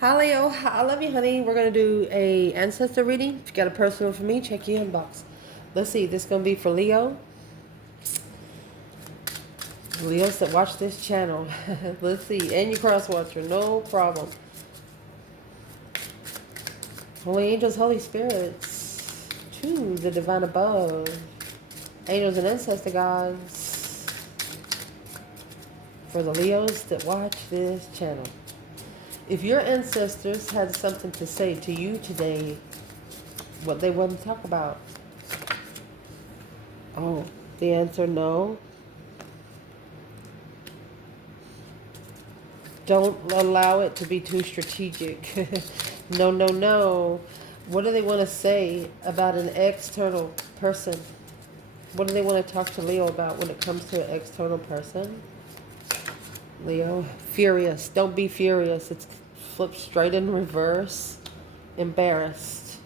Hi Leo, I love you, honey. We're gonna do a ancestor reading. If you got a personal for me, check your inbox. Let's see. This is gonna be for Leo. Leos that watch this channel. Let's see. And your cross watcher, no problem. Holy angels, Holy spirits, to the divine above, angels and ancestor gods, for the Leos that watch this channel. If your ancestors had something to say to you today, what they want to talk about? Oh, the answer no. Don't allow it to be too strategic. No, no, no. What do they want to say about an external person? What do they want to talk to Leo about when it comes to an external person? Leo, furious. Don't be furious. It's flipped straight in reverse. Embarrassed.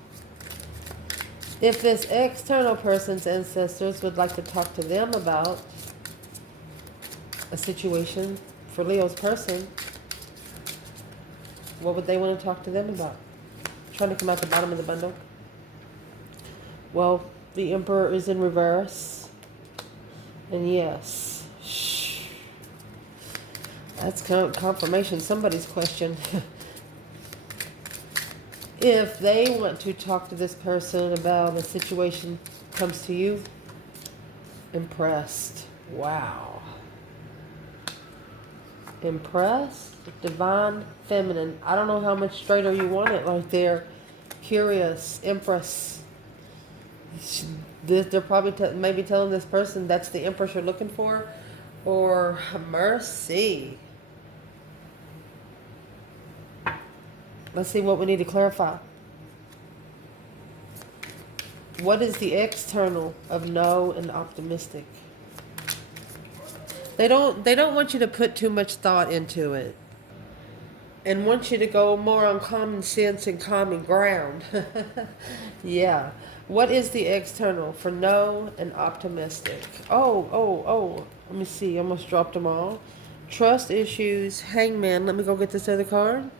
If this external person's ancestors would like to talk to them about a situation for Leo's person, what would they want to talk to them about? Trying to come out the bottom of the bundle. Well, the Emperor is in reverse. And yes. Shh. That's confirmation. Somebody's question. If they want to talk to this person about a situation comes to you, impressed. Wow. Impressed. Divine feminine. I don't know how much straighter you want it right there. Curious. Empress. They're probably maybe telling this person that's the empress you're looking for. Or mercy. Let's see what we need to clarify. What is the external of no and optimistic? They don't want you to put too much thought into it. And want you to go more on common sense and common ground. Yeah. What is the external for no and optimistic? Oh. Let me see. I almost dropped them all. Trust issues. Hangman. Let me go get this other card.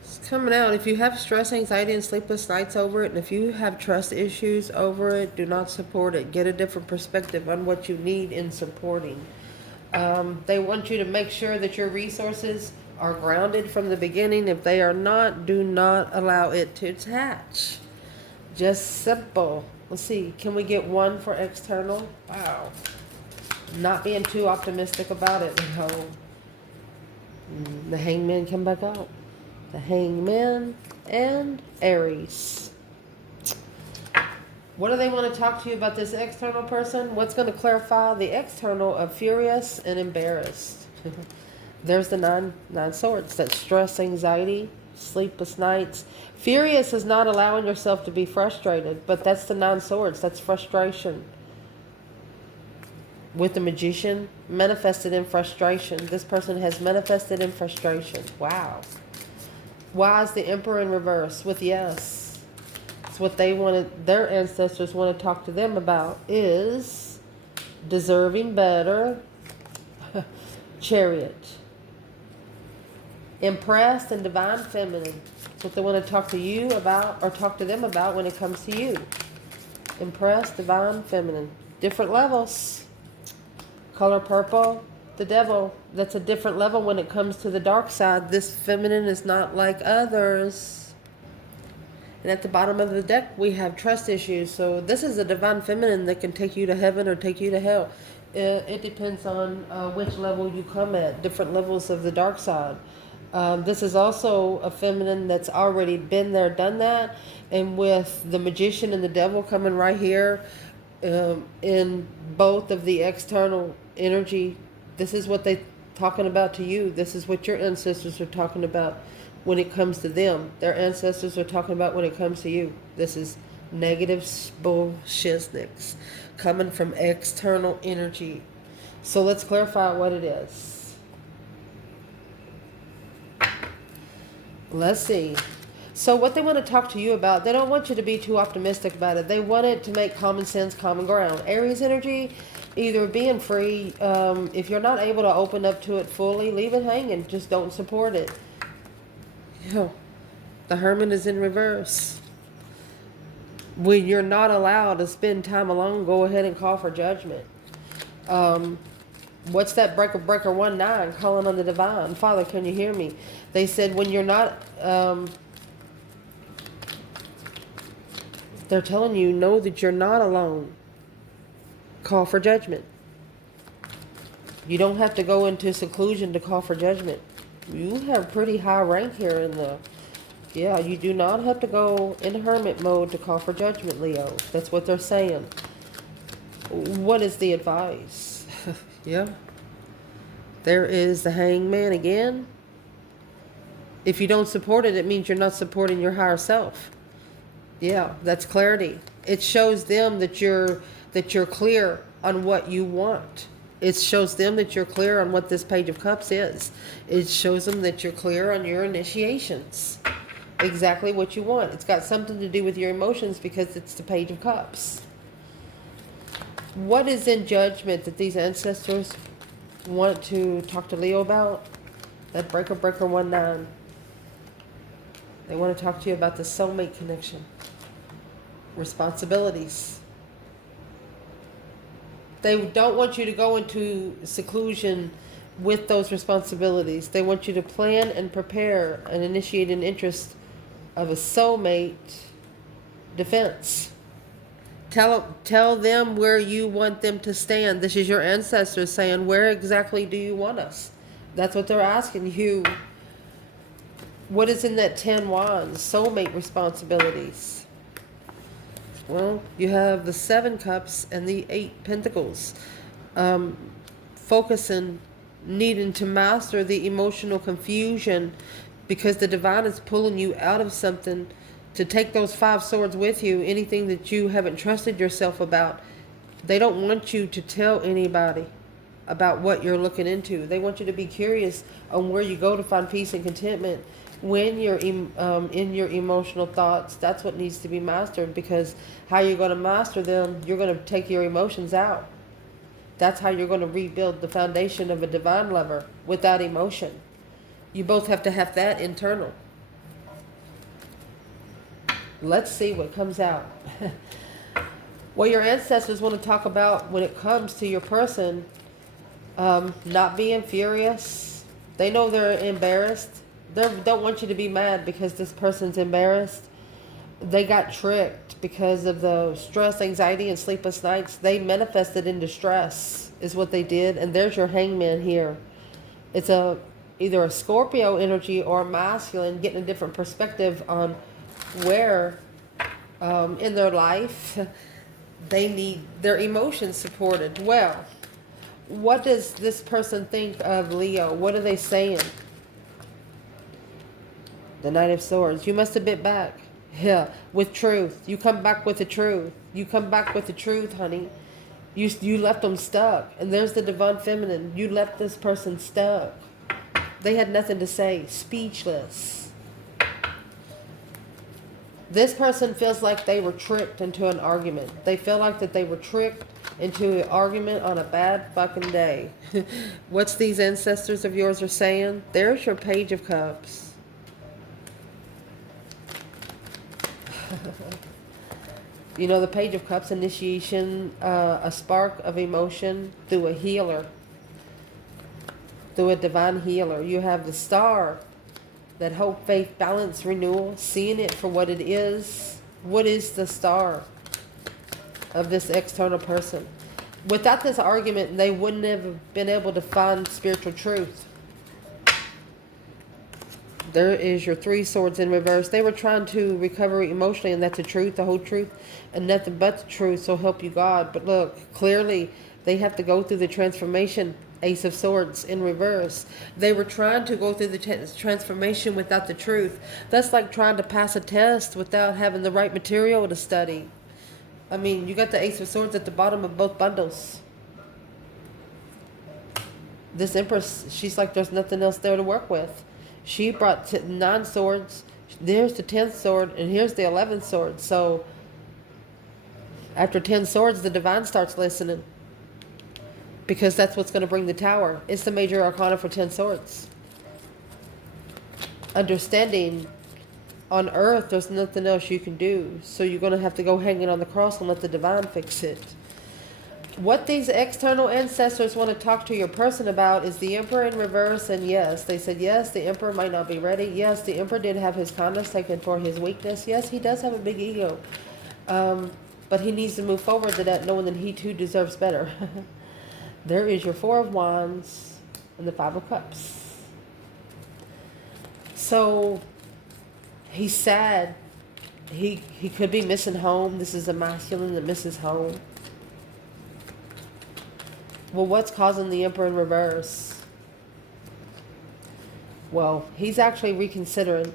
It's coming out. If you have stress, anxiety, and sleepless nights over it, and if you have trust issues over it, do not support it. Get a different perspective on what you need in supporting. They want you to make sure that your resources are grounded from the beginning. If they are not, do not allow it to attach. Just simple. Let's see. Can we get one for external? Wow. Not being too optimistic about it. No. The hangman come back out. The hangman and Aries. What do they want to talk to you about this external person? What's going to clarify the external of furious and embarrassed? There's the nine swords. That's stress, anxiety, sleepless nights. Furious is not allowing yourself to be frustrated, but that's the 9 swords. That's frustration. With the magician, manifested in frustration. This person has manifested in frustration. Wow. Why is the Emperor in reverse? With yes. It's what they wanted, their ancestors want to talk to them about is deserving better. Chariot. Impressed and divine feminine. It's what they want to talk to you about or talk to them about when it comes to you. Impressed, divine feminine. Different levels. Color purple. The devil. That's a different level when it comes to the dark side. This feminine is not like others. And at the bottom of the deck, we have trust issues. So this is a divine feminine that can take you to heaven or take you to hell. It depends on which level you come at. Different levels of the dark side. This is also a feminine that's already been there, done that. And with the magician and the devil coming right here, in both of the external energy, this is what they're talking about to you. This is what your ancestors are talking about when it comes to them. Their ancestors are talking about when it comes to you. This is negative bullshitniks coming from external energy. So let's clarify what it is. Let's see. So what they want to talk to you about, they don't want you to be too optimistic about it. They want it to make common sense, common ground. Aries energy, either being free, if you're not able to open up to it fully, leave it hanging. Just don't support it. Yeah. The Hermit is in reverse. When you're not allowed to spend time alone, go ahead and call for judgment. What's that breaker 19 calling on the divine? Father, can you hear me? They said when you're not, they're telling you, know that you're not alone. Call for judgment. You don't have to go into seclusion to call for judgment. You have pretty high rank here in the... Yeah, you do not have to go in hermit mode to call for judgment, Leo. That's what they're saying. What is the advice? Yeah. There is the Hangman again. If you don't support it, it means you're not supporting your higher self. Yeah, that's clarity. It shows them that you're clear on what you want. It shows them that you're clear on what this Page of Cups is. It shows them that you're clear on your initiations. Exactly what you want. It's got something to do with your emotions because it's the Page of Cups. What is in judgment that these ancestors want to talk to Leo about? That breaker 19. They want to talk to you about the soulmate connection. Responsibilities. They don't want you to go into seclusion with those responsibilities. They want you to plan and prepare and initiate an interest of a soulmate defense. Tell them where you want them to stand. This is your ancestors saying, where exactly do you want us? That's what they're asking you. What is in that 10 wands? Soulmate responsibilities. Well, you have the 7 cups and the 8 pentacles. Focusing, needing to master the emotional confusion because the divine is pulling you out of something to take those 5 swords with you. Anything that you haven't trusted yourself about. They don't want you to tell anybody about what you're looking into. They want you to be curious on where you go to find peace and contentment. When you're in your emotional thoughts, that's what needs to be mastered, because how you're going to master them, you're going to take your emotions out. That's how you're going to rebuild the foundation of a divine lover without emotion. You both have to have that internal. Let's see what comes out. What your ancestors want to talk about when it comes to your person, not being furious. They know they're embarrassed. They don't want you to be mad because this person's embarrassed. They got tricked because of the stress, anxiety, and sleepless nights. They manifested into stress is what they did. And there's your Hangman here. It's either a Scorpio energy or a masculine getting a different perspective on where in their life they need their emotions supported. Well, what does this person think of Leo? What are they saying? The Knight of Swords. You must have bit back. Yeah, with truth. You come back with the truth. You come back with the truth, honey. You left them stuck. And there's the Divine Feminine. You left this person stuck. They had nothing to say. Speechless. This person feels like they were tricked into an argument. They feel like that they were tricked into an argument on a bad fucking day. What's these ancestors of yours are saying? There's your Page of Cups. You know, the Page of Cups, initiation, a spark of emotion through a healer, through a divine healer. You have the Star, that hope, faith, balance, renewal, seeing it for what it is. What is the Star of this external person? Without this argument, they wouldn't have been able to find spiritual truth. There is your 3 swords in reverse. They were trying to recover emotionally, and that's the truth, the whole truth, and nothing but the truth, so help you God. But look, clearly they have to go through the transformation. Ace of Swords in reverse. They were trying to go through the transformation without the truth. That's like trying to pass a test without having the right material to study. I mean, you got the Ace of Swords at the bottom of both bundles. This Empress, she's like there's nothing else there to work with. She brought 9 swords. There's the 10th sword, and here's the 11th sword. So after 10 swords, the divine starts listening, because that's what's going to bring the Tower. It's the major arcana for 10 swords. understanding on earth there's nothing else you can do. So you're going to have to go hanging on the cross and let the divine fix it. What these external ancestors want to talk to your person about is the Emperor in reverse. And yes, they said, yes, the Emperor might not be ready. Yes, the Emperor did have his kindness taken for his weakness. Yes, he does have a big ego. But he needs to move forward to that, knowing that he too deserves better. There is your Four of Wands and the Five of Cups. So he's sad. He could be missing home. This is a masculine that misses home. Well, what's causing the Emperor in reverse? Well, he's actually reconsidering.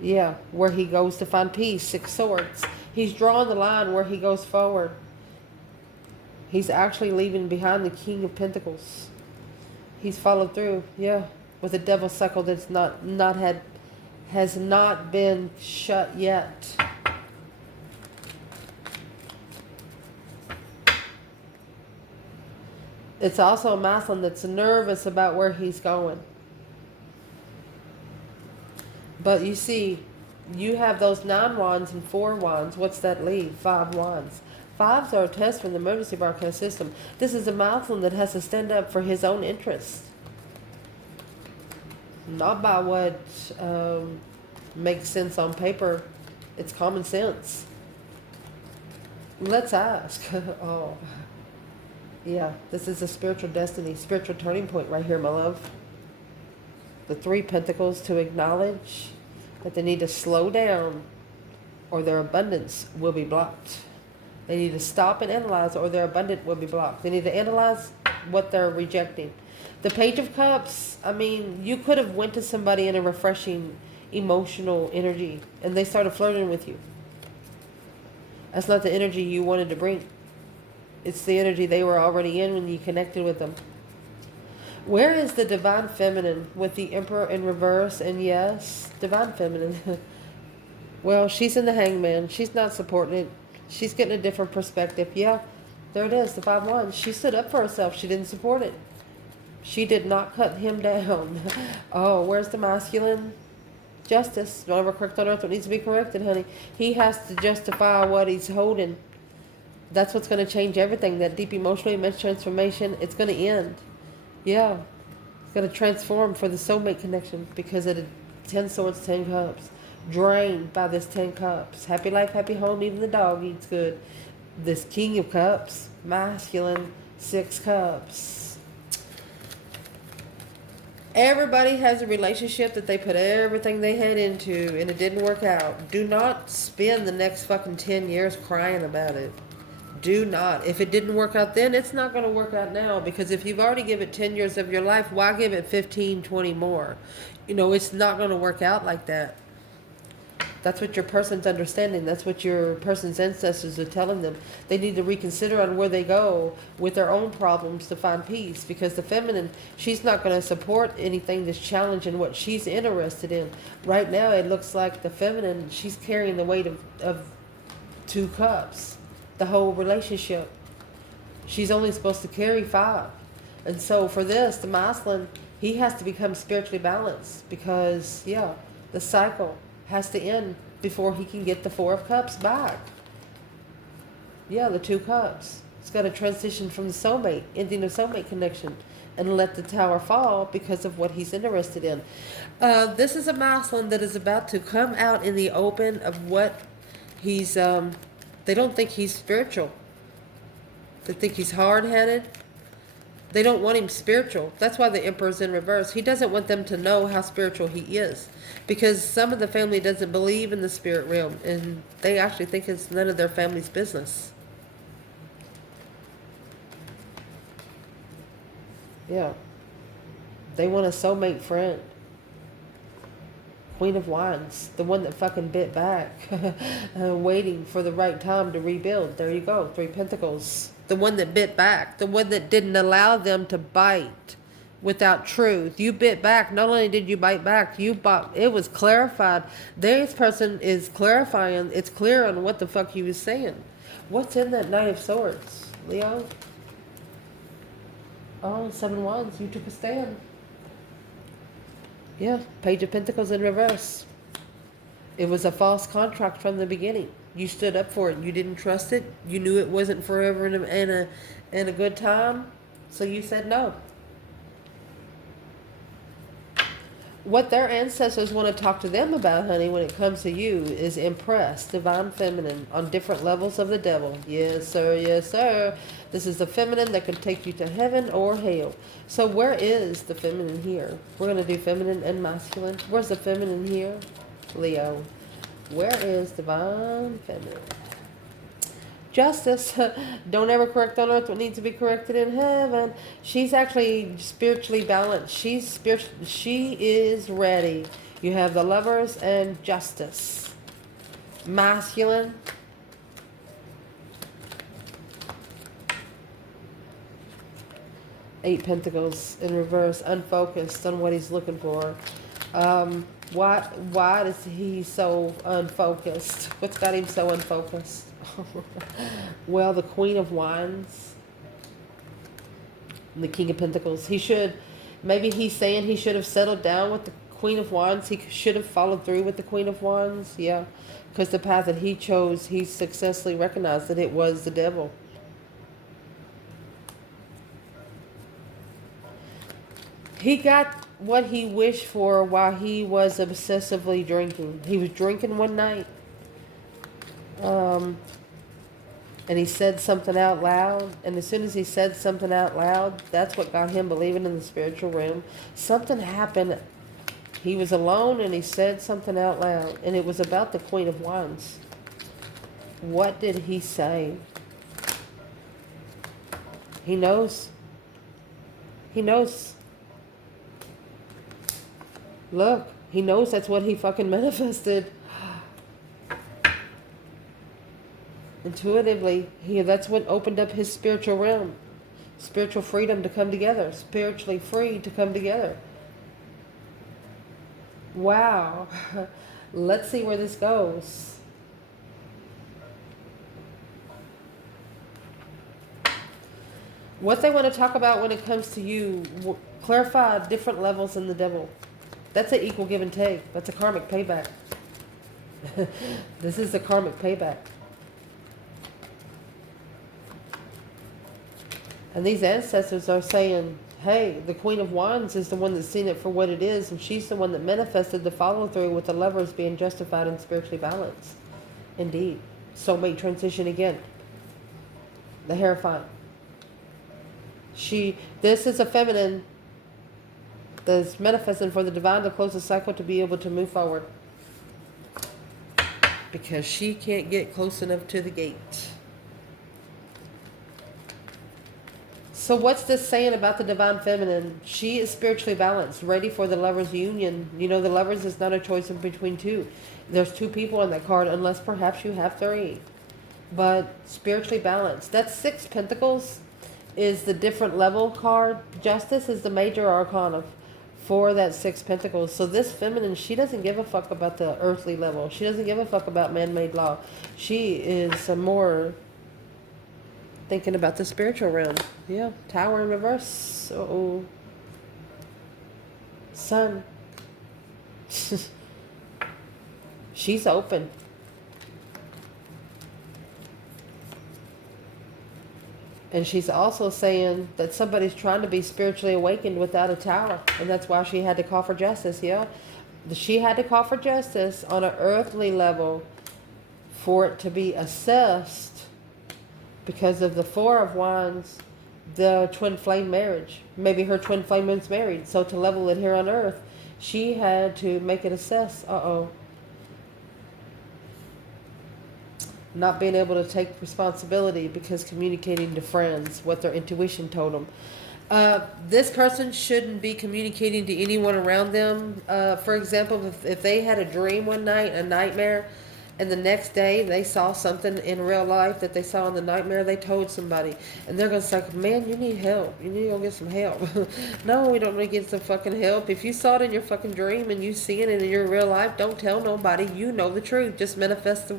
Yeah, where he goes to find peace. Six Swords. He's drawing the line where he goes forward. He's actually leaving behind the King of Pentacles. He's followed through, yeah, with a Devil's Cycle that's has not been shut yet. It's also a masculine that's nervous about where he's going. But you see, you have those 9 wands and 4 wands. What's that leave? 5 wands. Fives are a test from the emergency broadcast system. This is a masculine that has to stand up for his own interests. Not by what makes sense on paper. It's common sense. Let's ask. Oh. Yeah, this is a spiritual destiny, spiritual turning point right here, my love. The 3 Pentacles to acknowledge that they need to slow down or their abundance will be blocked. They need to stop and analyze or their abundance will be blocked. They need to analyze what they're rejecting. The Page of Cups, I mean, you could have went to somebody in a refreshing emotional energy and they started flirting with you. That's not the energy you wanted to bring. It's the energy they were already in when you connected with them. Where is the Divine Feminine with the Emperor in reverse? And yes, Divine Feminine. Well, she's in the Hangman. She's not supporting it. She's getting a different perspective. Yeah, there it is, the 5 wands. She stood up for herself. She didn't support it. She did not cut him down. Oh, where's the masculine? Justice. Don't ever correct on earth what needs to be corrected, honey. He has to justify what he's holding. That's what's going to change everything. That deep emotional immense transformation, it's going to end. Yeah. It's going to transform for the soulmate connection because of the 10 Swords, 10 Cups. Drained by this 10 Cups. Happy life, happy home, even the dog eats good. This King of Cups, masculine, 6 Cups. Everybody has a relationship that they put everything they had into and it didn't work out. Do not spend the next fucking 10 years crying about it. Do not. If it didn't work out then, it's not going to work out now. Because if you've already given it 10 years of your life, why give it 15, 20 more? You know, it's not going to work out like that. That's what your person's understanding. That's what your person's ancestors are telling them. They need to reconsider on where they go with their own problems to find peace. Because the feminine, she's not going to support anything that's challenging what she's interested in. Right now, it looks like the feminine, she's carrying the weight of 2 cups. The whole relationship. She's only supposed to carry 5. And so for this, the masculine, he has to become spiritually balanced. Because, yeah, the cycle has to end before he can get the 4 of Cups back. Yeah, the 2 Cups. It's got to transition from the soulmate, ending the soulmate connection, and let the Tower fall because of what he's interested in. This is a masculine that is about to come out in the open of what he's... They don't think he's spiritual. They think he's hard-headed. They don't want him spiritual. That's why the Emperor's in reverse. He doesn't want them to know how spiritual he is. Because some of the family doesn't believe in the spirit realm. And they actually think it's none of their family's business. Yeah. They want a soulmate friend. Queen of Wands, the one that fucking bit back, waiting for the right time to rebuild. There you go, 3 Pentacles. The one that bit back, the one that didn't allow them to bite without truth. You bit back. Not only did you bite back, it was clarified. This person is clarifying. It's clear on what the fuck he was saying. What's in that Knight of Swords, Leo? Oh, 7 Wands. You took a stand. Yeah, Page of Pentacles in reverse. It was a false contract from the beginning. You stood up for it. You didn't trust it. You knew it wasn't forever and a good time. So you said no. What their ancestors want to talk to them about, honey, when it comes to you is impressed, divine feminine, on different levels of the devil. Yes, sir, yes, sir. This is the feminine that can take you to heaven or hell. So where is the feminine here? We're going to do feminine and masculine. Where's the feminine here? Leo. Where is divine feminine? Justice. Don't ever correct on earth what needs to be corrected in heaven. She's actually spiritually balanced. She's spiritual. She is ready. You have the Lovers and Justice. Masculine. Eight Pentacles in reverse, unfocused on what he's looking for. Why is he so unfocused? What's got him so unfocused? Well, the Queen of Wands, the King of Pentacles. Maybe he's saying he should have settled down with the Queen of Wands. He should have followed through with the Queen of Wands. Yeah, because the path that he chose, he successfully recognized that it was the devil. He got what he wished for while he was obsessively drinking. He was drinking one night. And he said something out loud. And as soon as he said something out loud, that's what got him believing in the spiritual realm. Something happened. He was alone and he said something out loud. And it was about the Queen of Wands. What did he say? He knows. He knows. Look, he knows that's what he fucking manifested. Intuitively, that's what opened up his spiritual realm. Spiritual freedom to come together. Spiritually free to come together. Wow. Let's see where this goes. What they want to talk about when it comes to you, clarify different levels in the devil. That's an equal give and take. That's a karmic payback. This is a karmic payback. And these ancestors are saying, hey, the Queen of Wands is the one that's seen it for what it is, and she's the one that manifested the follow-through with the Lovers being justified and spiritually balanced. Indeed. Soulmate transition again. The Hierophant. This is a feminine that's manifesting for the divine to close the cycle to be able to move forward. Because she can't get close enough to the gate. So what's this saying about the divine feminine? She is spiritually balanced, ready for the Lovers union. You know, the Lovers is not a choice in between two. There's two people on that card, unless perhaps you have three. But spiritually balanced. That's 6 Pentacles is the different level card. Justice is the major arcana for that 6 Pentacles. So this feminine, she doesn't give a fuck about the earthly level. She doesn't give a fuck about man-made law. She is more thinking about the spiritual realm. Yeah, Tower in reverse. Uh-oh. Sun. She's open. And she's also saying that somebody's trying to be spiritually awakened without a tower. And that's why she had to call for justice, yeah? She had to call for justice on an earthly level for it to be assessed because of the 4 of Wands, the twin flame marriage. Maybe her twin flame is married. So to level it here on earth, she had to make it assess. Uh-oh. Not being able to take responsibility because communicating to friends what their intuition told them. This person shouldn't be communicating to anyone around them. For example, if they had a dream one night, a nightmare, and the next day they saw something in real life that they saw in the nightmare, they told somebody. And they're going to say, man, you need help. You need to go get some help. No, we don't need to get some fucking help. If you saw it in your fucking dream and you seeing it in your real life, don't tell nobody. You know the truth. Just manifest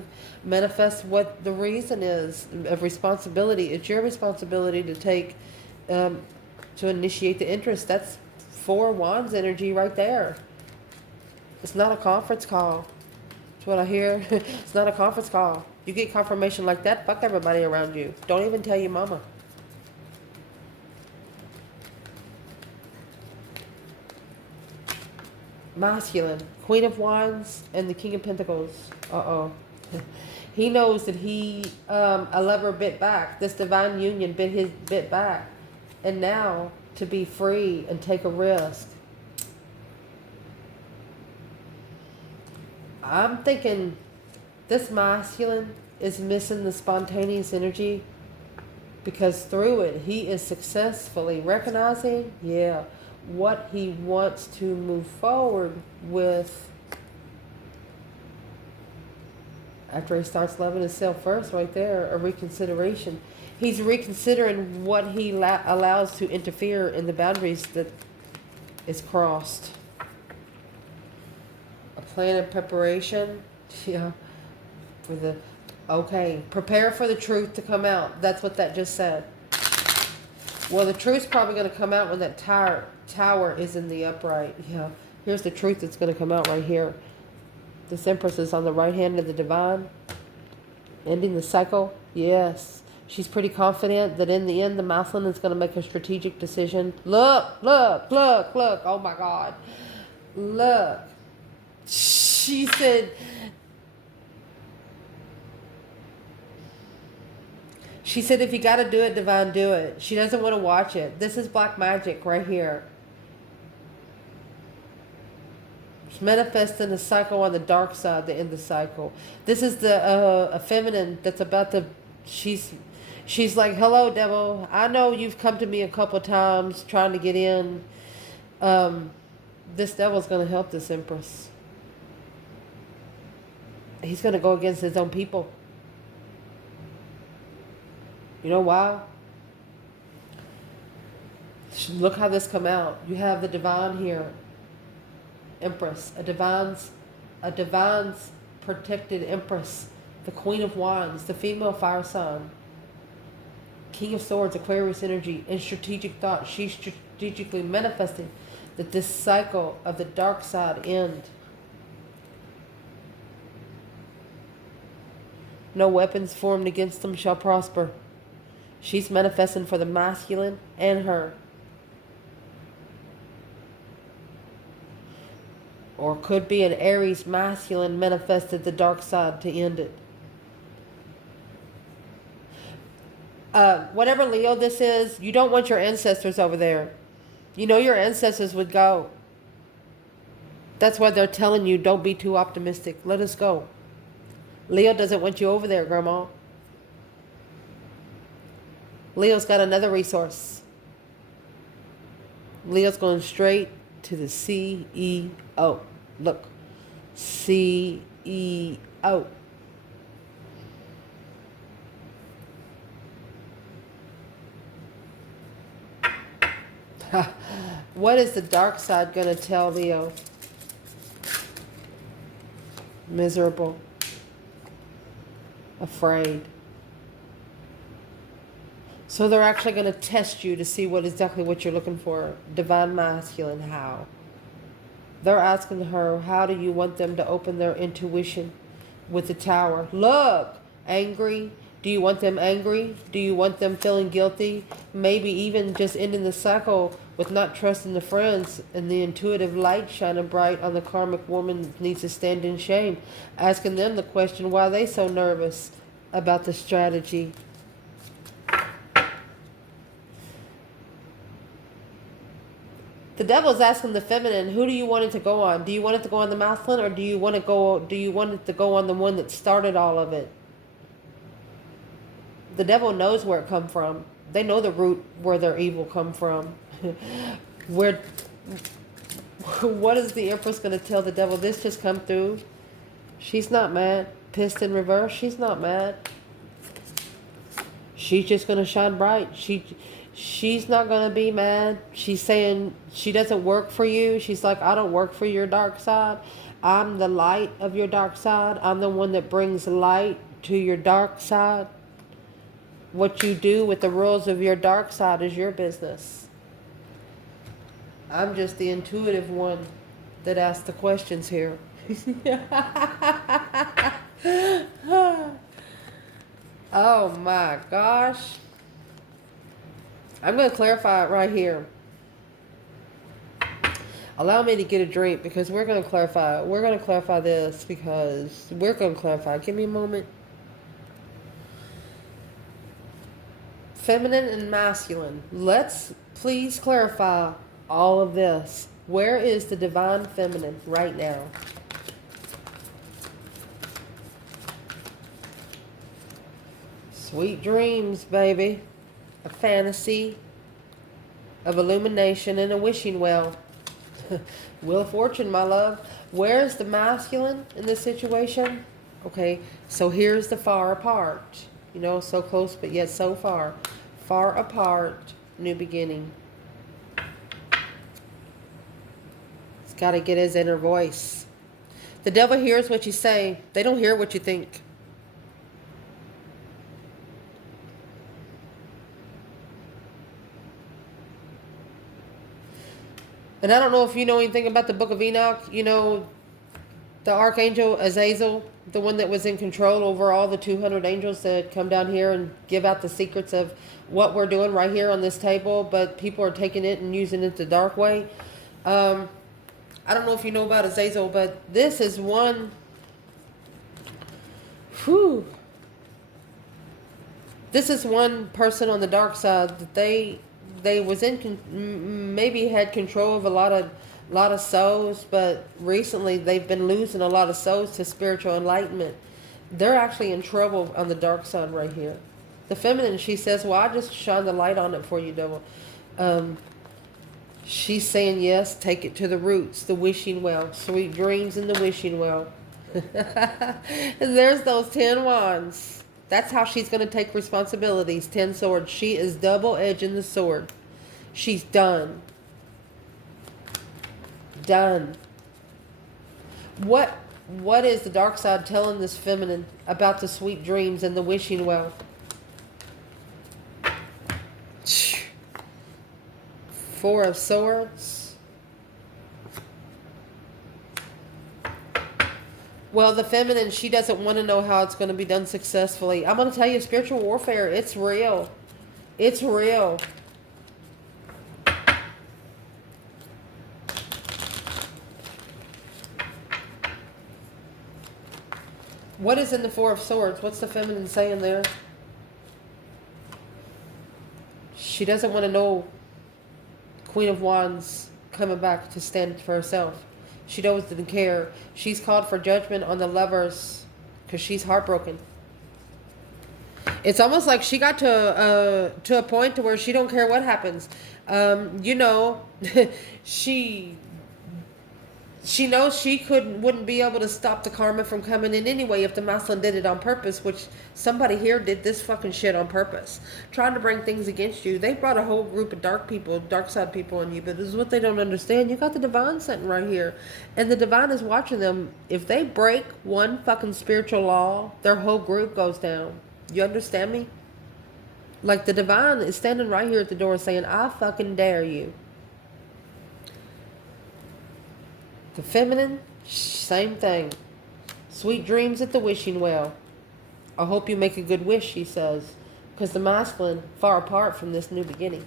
what the reason is of responsibility. It's your responsibility to take, to initiate the interest. That's 4 Wands energy right there. It's not a conference call. That's what I hear. It's not a conference call. You get confirmation like that, fuck everybody around you. Don't even tell your mama. Masculine. Queen of Wands and the King of Pentacles. Uh-oh. He knows that a lover bit back. This divine union bit back. And now to be free and take a risk. I'm thinking this masculine is missing the spontaneous energy, because through it he is successfully recognizing, what he wants to move forward with after he starts loving himself first. Right there, a reconsideration. He's reconsidering what he allows to interfere in the boundaries that is crossed. A plan of preparation. Yeah. Prepare for the truth to come out. That's what that just said. Well, the truth's probably going to come out when that tower is in the upright. Yeah. Here's the truth that's going to come out right here. This Empress is on the right hand of the divine. Ending the cycle. Yes. She's pretty confident that in the end, the masculine is going to make a strategic decision. Look. Oh my God. Look. She said, if you got to do it, divine, do it. She doesn't want to watch it. This is black magic right here. It's manifesting a cycle on the dark side, the end of the cycle. This is the a feminine that's about to, she's like, hello, devil. I know you've come to me a couple times trying to get in. This devil's going to help this Empress. He's going to go against his own people. You know why? Look how this come out. You have the divine here. Empress. A divine's protected Empress. The Queen of Wands. The female fire sign. King of Swords. Aquarius energy. In strategic thought. She's strategically manifesting that this cycle of the dark side end. No weapons formed against them shall prosper. She's manifesting for the masculine and her. Or could be an Aries masculine manifested the dark side to end it. Whatever Leo this is, you don't want your ancestors over there. You know your ancestors would go. That's why they're telling you don't be too optimistic. Let us go. Leo doesn't want you over there, Grandma. Leo's got another resource. Leo's going straight to the CEO. Look. CEO. What is the dark side going to tell Leo? Miserable. Afraid. So they're actually going to test you to see exactly what you're looking for. Divine masculine, how? They're asking her, how do you want them to open their intuition with the tower? Look, angry. Do you want them angry? Do you want them feeling guilty? Maybe even just ending the cycle with not trusting the friends and the intuitive light shining bright on the karmic woman that needs to stand in shame. Asking them the question, why are they so nervous about the strategy? The devil's asking the feminine, who do you want it to go on? Do you want it to go on the masculine, or do you want it to go on the one that started all of it? The devil knows where it come from. They know the root where their evil come from. What is the Empress going to tell the devil? This just come through. She's not mad. Pissed in reverse. She's not mad. She's just going to shine bright. She's not going to be mad. She's saying she doesn't work for you. She's like, I don't work for your dark side. I'm the light of your dark side. I'm the one that brings light to your dark side. What you do with the rules of your dark side is your business. I'm just the intuitive one that asked the questions here. Oh my gosh. I'm going to clarify it right here. Allow me to get a drink because we're going to clarify. We're going to clarify this because we're going to clarify. Give me a moment. Feminine and masculine. Let's please clarify all of this. Where is the divine feminine right now? Sweet dreams, baby. A fantasy of illumination and a wishing well. Wheel of Fortune, my love. Where's the masculine in this situation? Okay, so here's the far apart. You know, so close but yet so far. Far apart, new beginning. It's got to get his inner voice. The devil hears what you say. They don't hear what you think. And I don't know if you know anything about the book of Enoch. You know, the archangel Azazel, the one that was in control over all the 200 angels that come down here and give out the secrets of what we're doing right here on this table, but people are taking it and using it the dark way. I don't know if you know about Azazel, but this is one. This is one person on the dark side that they was in, maybe had control of a lot of souls, but recently they've been losing a lot of souls to spiritual enlightenment. They're actually in trouble on the dark side right here. The feminine, she says, well, I just shine the light on it for you, devil. She's saying, yes, take it to the roots, the wishing well. Sweet dreams in the wishing well. And there's those 10 wands. That's how she's going to take responsibilities. 10 swords. She is double-edging the sword. She's done. Done. What is the dark side telling this feminine about the sweet dreams and the wishing well? Four of Swords. Well, the feminine, she doesn't want to know how it's going to be done successfully. I'm going to tell you, spiritual warfare, it's real. It's real. What is in the Four of Swords? What's the feminine saying there? She doesn't want to know Queen of Wands coming back to stand for herself. She doesn't care. She's called for judgment on the lovers because she's heartbroken. It's almost like she got to a point to where she don't care what happens. You know, she knows she wouldn't be able to stop the karma from coming in anyway if the masculine did it on purpose, which somebody here did this fucking shit on purpose. Trying to bring things against you. They brought a whole group of dark people, dark side people on you, but this is what they don't understand. You got the divine sitting right here. And the divine is watching them. If they break one fucking spiritual law, their whole group goes down. You understand me? Like the divine is standing right here at the door saying, I fucking dare you. The feminine, same thing. Sweet dreams at the wishing well. I hope you make a good wish, she says. Because the masculine, far apart from this new beginning.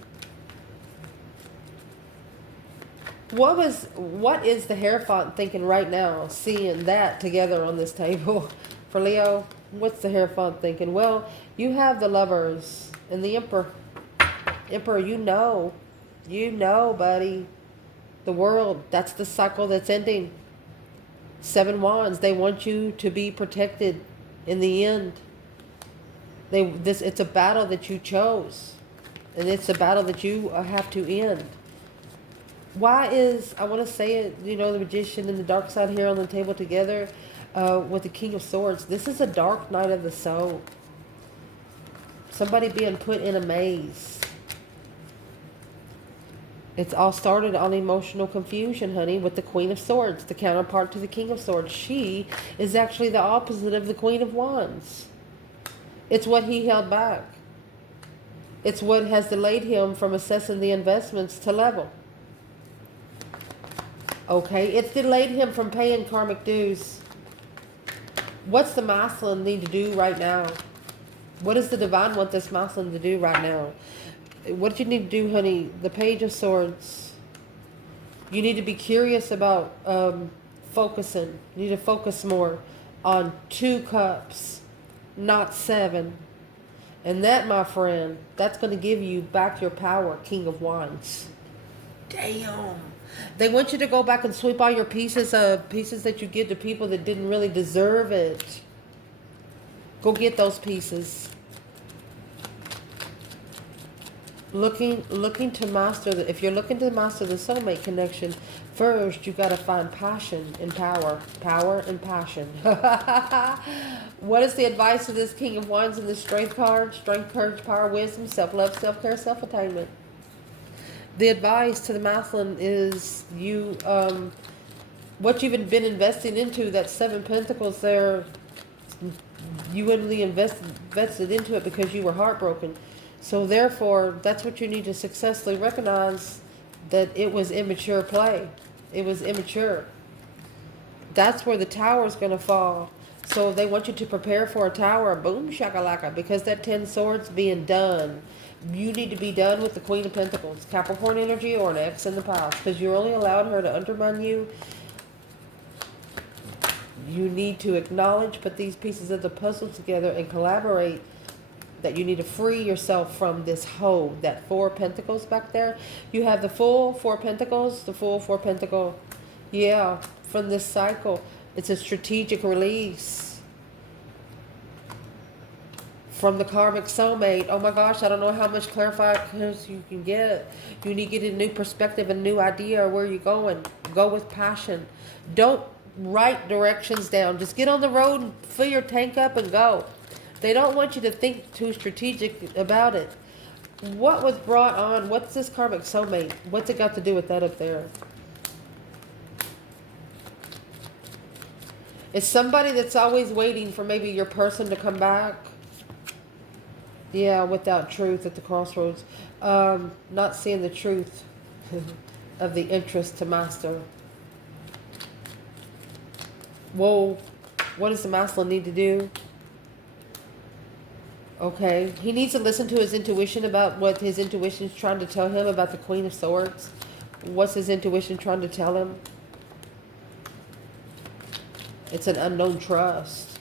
What is the Hierophant thinking right now, seeing that together on this table? For Leo, what's the Hierophant thinking? Well, you have the Lovers and the Emperor. Emperor, you know, buddy. The world, that's the cycle that's ending. 7 Wands, they want you to be protected in the end. It's a battle that you chose. And it's a battle that you have to end. I want to say it, you know, the Magician and the dark side here on the table together with the King of Swords. This is a dark night of the soul. Somebody being put in a maze. It's all started on emotional confusion, honey, with the Queen of Swords, the counterpart to the King of Swords. She is actually the opposite of the Queen of Wands. It's what he held back. It's what has delayed him from assessing the investments to level. Okay, it's delayed him from paying karmic dues. What's the masculine need to do right now? What does the divine want this masculine to do right now? What do you need to do, honey? The Page of Swords. You need to be curious about focusing. You need to focus more on 2 cups, not 7. And that, my friend, that's going to give you back your power, King of Wands. Damn. They want you to go back and sweep all your pieces that you give to people that didn't really deserve it. Go get those pieces. Looking to master if you're looking to master the soulmate connection, first you got to find passion and power and passion. What is the advice of this King of Wands in the Strength card? Strength, courage, power, wisdom, self-love, self-care, self-attainment. The advice to the masculine is you what you've been investing into, that 7 Pentacles there, you only invested into it because you were heartbroken. So therefore, that's what you need to successfully recognize, that it was immature play. It was immature. That's where the tower is going to fall. So they want you to prepare for a tower, boom shakalaka, because that 10 Swords being done. You need to be done with the Queen of Pentacles, Capricorn energy, or an ex in the past, because you only allowed her to undermine you. You need to acknowledge, put these pieces of the puzzle together and collaborate, that you need to free yourself from this hold. That 4 Pentacles back there. You have the full 4 Pentacles, the full 4 Pentacle. Yeah, from this cycle. It's a strategic release from the karmic soulmate. Oh my gosh, I don't know how much clarification you can get. You need to get a new perspective, a new idea of where you're going. Go with passion. Don't write directions down. Just get on the road and fill your tank up and go. They don't want you to think too strategic about it. What was brought on? What's this karmic soulmate? What's it got to do with that up there? It's somebody that's always waiting for maybe your person to come back. Yeah, without truth at the crossroads. Not seeing the truth of the interest to master. Whoa. What does the masculine need to do? Okay, he needs to listen to his intuition about what his intuition is trying to tell him about the Queen of Swords. What's his intuition trying to tell him? It's an unknown trust.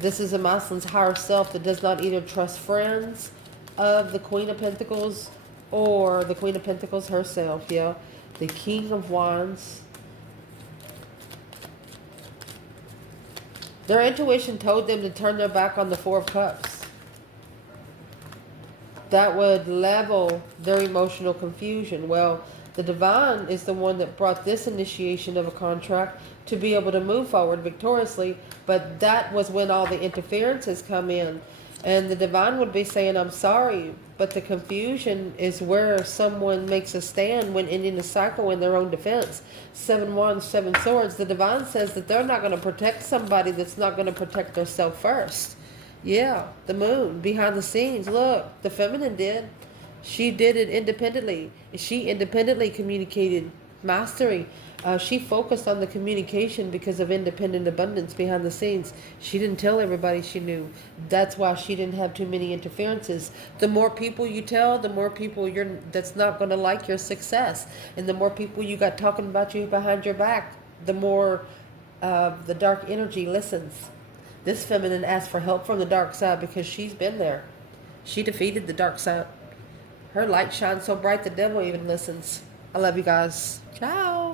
This is a masculine's higher self that does not either trust friends of the Queen of Pentacles or the Queen of Pentacles herself. Yeah, the King of Wands. Their intuition told them to turn their back on the 4 of Cups. That would level their emotional confusion. Well, the divine is the one that brought this initiation of a contract to be able to move forward victoriously. But that was when all the interferences come in. And the divine would be saying, I'm sorry, but the confusion is where someone makes a stand when ending a cycle in their own defense. 7 Wands, 7 Swords. The divine says that they're not going to protect somebody that's not going to protect themselves first. Yeah, the moon, behind the scenes. Look, the feminine did. She did it independently. She independently communicated mastery. She focused on the communication because of independent abundance behind the scenes. She didn't tell everybody she knew. That's why she didn't have too many interferences. The more people you tell, the more people that's not going to like your success. And the more people you got talking about you behind your back, the more the dark energy listens. This feminine asked for help from the dark side because she's been there. She defeated the dark side. Her light shines so bright the devil even listens. I love you guys. Ciao.